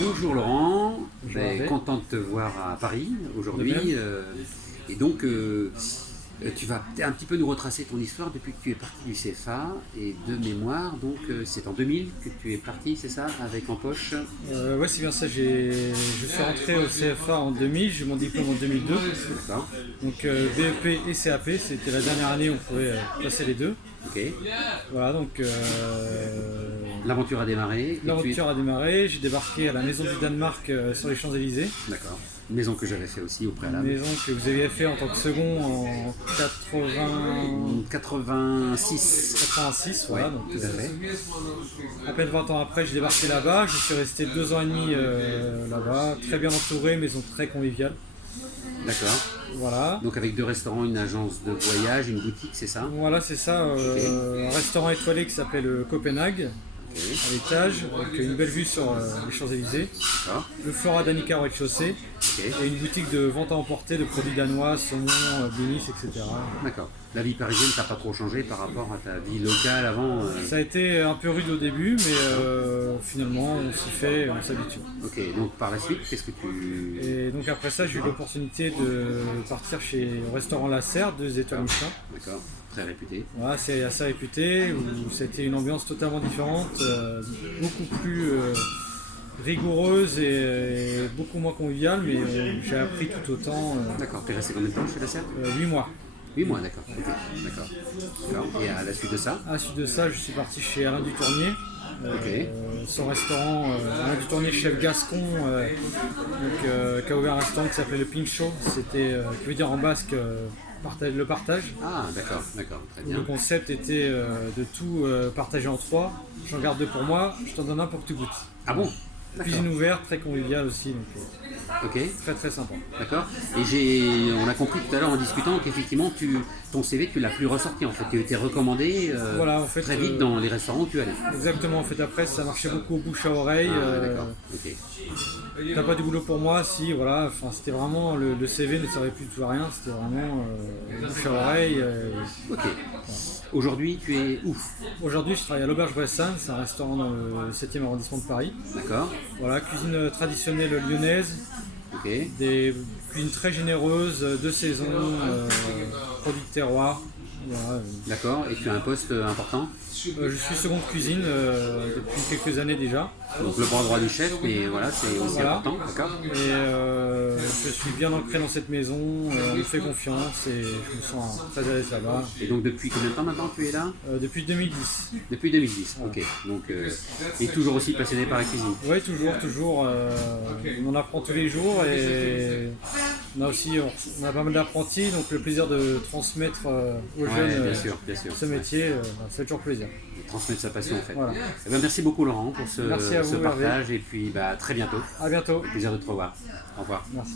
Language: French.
Bonjour Laurent, Bonjour Hervé. content de te voir à Paris aujourd'hui. De même. Et donc tu vas un petit peu nous retracer ton histoire depuis que tu es parti du CFA et de mémoire. Donc c'est en 2000 que tu es parti, c'est ça, avec en poche. Ouais, c'est bien ça. Je suis rentré au CFA en 2000, j'ai eu mon diplôme en 2002. D'accord. Donc BEP et CAP, c'était la dernière année où on pouvait passer les deux. Ok. Voilà, donc L'aventure a démarré. Et l'aventure a démarré. J'ai débarqué à la Maison du Danemark sur les Champs-Élysées. D'accord. Une maison que j'avais fait aussi au Une préalable. maison que vous aviez fait en tant que second en 86. 86, voilà. Ouais, Donc, tout à fait. à peine 20 ans après, j'ai débarqué là-bas. Je suis resté 2 ans et demi là-bas, très bien entouré, maison très conviviale. D'accord. Voilà. Donc avec 2 restaurants, une agence de voyage, une boutique, c'est ça? Voilà, c'est ça. Un restaurant étoilé qui s'appelait le Copenhague, Ok. à l'étage, avec une belle vue sur les Champs-Élysées. D'accord. Le Flora Danica au rez-de-chaussée. Ok. Et une boutique de vente à emporter de produits danois, saumon, blinis, etc. D'accord. La vie parisienne, ça n'a pas trop changé par rapport à ta vie locale avant Ça a été un peu rude au début, mais finalement, on s'y fait, on s'habitue. Ok, donc par la suite, qu'est-ce que tu... Et donc après ça, j'ai eu l'opportunité de partir chez le restaurant La Serre, 2 étoiles Michelin. D'accord, très réputé. Voilà, c'est assez réputé, où c'était une ambiance totalement différente, beaucoup plus rigoureuse et beaucoup moins conviviale, mais j'ai appris tout autant. D'accord, t'es resté combien de temps chez la Serre? 8 mois. 8 mois, d'accord. Ok, d'accord. D'accord. Et à la suite de ça? À la suite de ça, je suis parti chez Alain Dutournier. Ok. Son restaurant, Alain Dutournier, chef gascon, qui a ouvert un restaurant qui s'appelait le Pincho, qui veut dire en basque le partage. Ah, d'accord, d'accord, très Le bien. concept était de tout partager en 3. J'en garde 2 pour moi, je t'en donne un pour que tu goûtes. Ah bon? D'accord. Cuisine ouverte, très conviviale aussi, donc Ok, très très sympa. d'accord. Et on a compris tout à l'heure en discutant qu'effectivement, ton CV, tu l'as plus ressorti en fait. Tu as été recommandé Voilà, en fait, très vite dans les restaurants où tu allais. Exactement, en fait après ça marchait beaucoup au bouche à oreille. Ah, d'accord, ok. T'as pas du boulot pour moi, si, voilà, enfin c'était vraiment, le CV ne servait plus de tout à rien, c'était vraiment bouche à oreille. Ok. Aujourd'hui, tu es où? Aujourd'hui je travaille à l'Auberge Bressane, c'est un restaurant dans le 7e arrondissement de Paris. D'accord, Voilà, cuisine traditionnelle lyonnaise, ok. des cuisines très généreuses, de saison, produits de terroir. Voilà, D'accord, et tu as un poste important? je suis seconde cuisine depuis quelques années déjà. Donc le bras droit du chef, mais voilà, c'est aussi Voilà. important, d'accord? Et je suis bien ancré dans cette maison, on me fait confiance et je me sens très à l'aise là-bas. Et donc depuis combien de temps maintenant tu es là? Depuis 2010. Depuis 2010, ok. Donc, et toujours aussi passionné par la cuisine? Oui, toujours. On en apprend tous les jours et on a pas mal d'apprentis, donc le plaisir de transmettre aux Ouais, jeunes bien sûr. ce métier, c'est toujours plaisir. Et transmettre sa passion en fait. Voilà. Eh ben, merci beaucoup Laurent pour Merci à vous, ce Hervé. partage et puis bah, à très bientôt. À bientôt. Plaisir de te revoir. Au revoir. Merci.